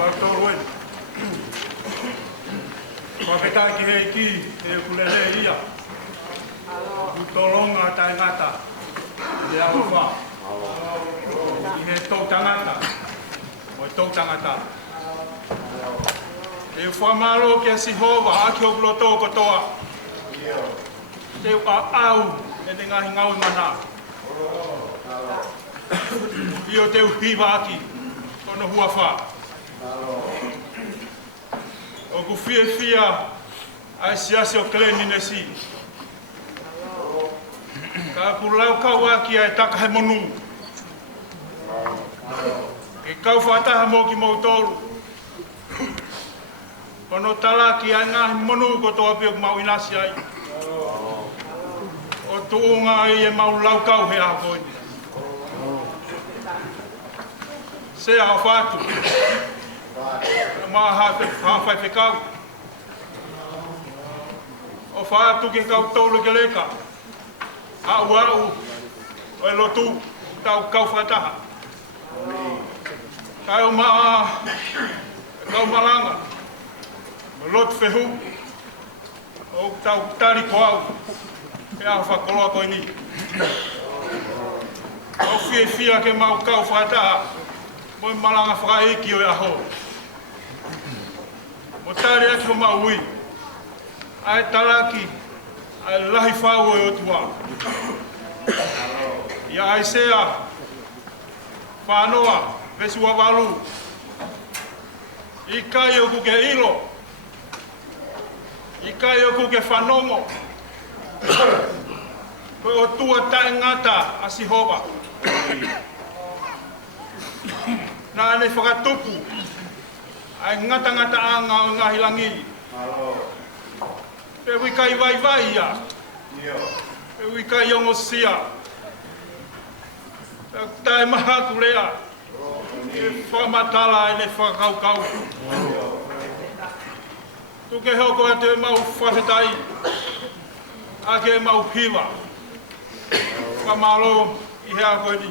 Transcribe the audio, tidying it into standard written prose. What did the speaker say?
Bartolwen. Paketa ki hei ki e kulele ia. Tolonga tai ngata. Ia ufa. I he tau tangata. O tau tangata. E whamaro ke si hova aki o kuloto kotoa. Te au e te ngahi ngau mana. Io te uhiwa aki. Ono huawha. O ku fia ai siasi o kleni nesi. Ka ku lau kau aki ai taka he monu. Ke kau whataha mo ki mautoru. Ono talaki ai ngahi monu ko toa pio mau inasi ai. O tuunga ai e mau lau kau he a koini. Se a whatu. Ma hawhai whekau. O whatu ke kau tolu ke leka. Au au. O e lotu. Tau kau whataha. Kau malanga. Lot whehu. O tau tari ko au. E a whakoloa koe ni. O fia ke mau kau whataha. Moi malanga whakaeki o e aho. Mo tari aki ho maui. Ai talaki. Ai lahi whau e o tua. Ia ai sea. Whanoa. Vesu wa walu. I kai o ku ke ilo. I kai o ku ke whanongo. Koe o tua tae ngata a Sihova. Nā ne whakatupu. Ai ngata anga o ngā hilangi. Pe wikai vai ia. Pe wikai ongo sia. Tae maha kulea. E whamatala e le whakaukau. Tuke hoko atu e mau whawhetai. Ake e mau hiwa. Whamalo i hea koe ni.